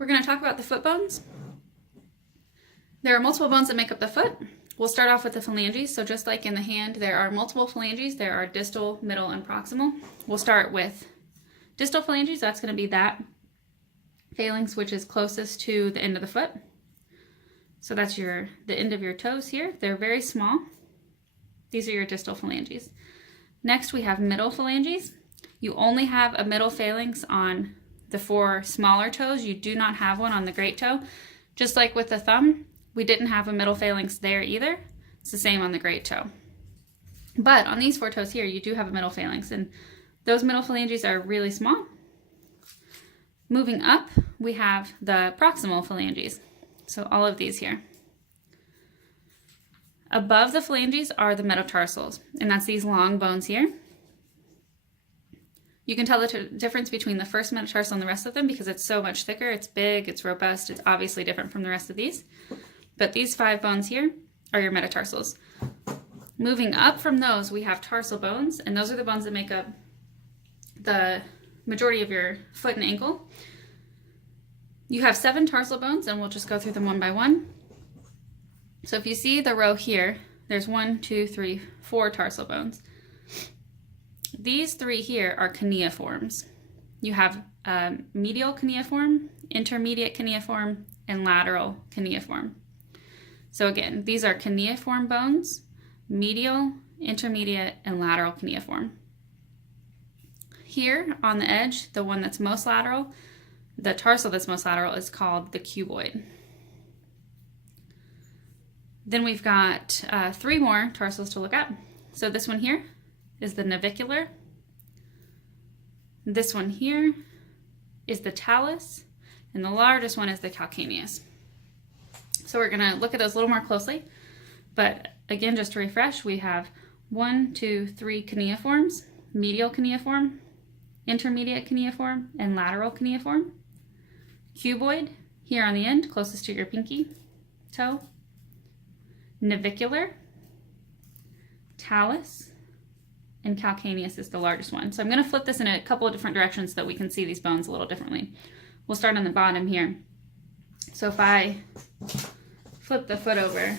We're going to talk about the foot bones. There are multiple bones that make up the foot. We'll start off with the phalanges. So just like in the hand, there are multiple phalanges. There are distal, middle, and proximal. We'll start with distal phalanges. That's going to be that phalanx which is closest to the end of the foot. So that's the end of your toes here. They're very small. These are your distal phalanges. Next we have middle phalanges. You only have a middle phalanx on the 4 smaller toes. You do not have one on the great toe. Just like with the thumb, we didn't have a middle phalanx there either. It's the same on the great toe. But on these 4 toes here, you do have a middle phalanx, and those middle phalanges are really small. Moving up, we have the proximal phalanges. So all of these here. Above the phalanges are the metatarsals, and that's these long bones here. You can tell the difference between the first metatarsal and the rest of them because it's so much thicker, it's big, it's robust, it's obviously different from the rest of these. But these 5 bones here are your metatarsals. Moving up from those, we have tarsal bones, and those are the bones that make up the majority of your foot and ankle. You have 7 tarsal bones, and we'll just go through them one by one. So if you see the row here, there's 1, 2, 3, 4 tarsal bones. These 3 here are cuneiforms. You have medial cuneiform, intermediate cuneiform, and lateral cuneiform. So again, these are cuneiform bones, medial, intermediate, and lateral cuneiform. Here on the edge, the one that's most lateral, the tarsal that's most lateral is called the cuboid. Then we've got 3 more tarsals to look at. So this one here is the navicular. This one here is the talus, and the largest one is the calcaneus. So we're going to look at those a little more closely, but again, just to refresh, we have 1, 2, 3 cuneiforms, medial cuneiform, intermediate cuneiform, and lateral cuneiform. Cuboid here on the end, closest to your pinky toe. Navicular, talus, and calcaneus is the largest one. So I'm going to flip this in a couple of different directions so that we can see these bones a little differently. We'll start on the bottom here. So if I flip the foot over,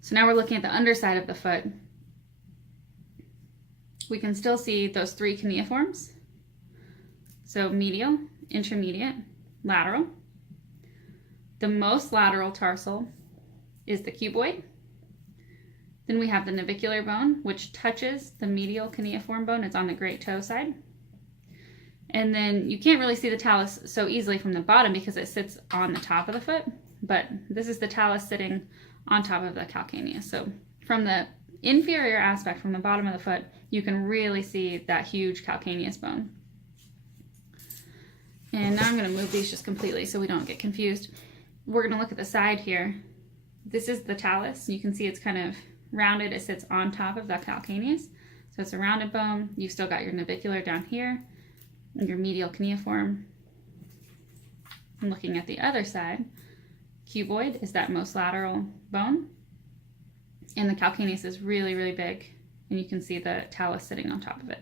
so now we're looking at the underside of the foot. We can still see those 3 cuneiforms. So medial, intermediate, lateral. The most lateral tarsal is the cuboid. Then we have the navicular bone, which touches the medial cuneiform bone. It's on the great toe side. And then you can't really see the talus so easily from the bottom because it sits on the top of the foot, but this is the talus sitting on top of the calcaneus. So from the inferior aspect, from the bottom of the foot, you can really see that huge calcaneus bone. And now I'm going to move these just completely so we don't get confused. We're going to look at the side here. This is the talus. You can see it's kind of rounded. It sits on top of the calcaneus. So it's a rounded bone. You've still got your navicular down here and your medial cuneiform. And looking at the other side, cuboid is that most lateral bone. And the calcaneus is really, really big. And you can see the talus sitting on top of it.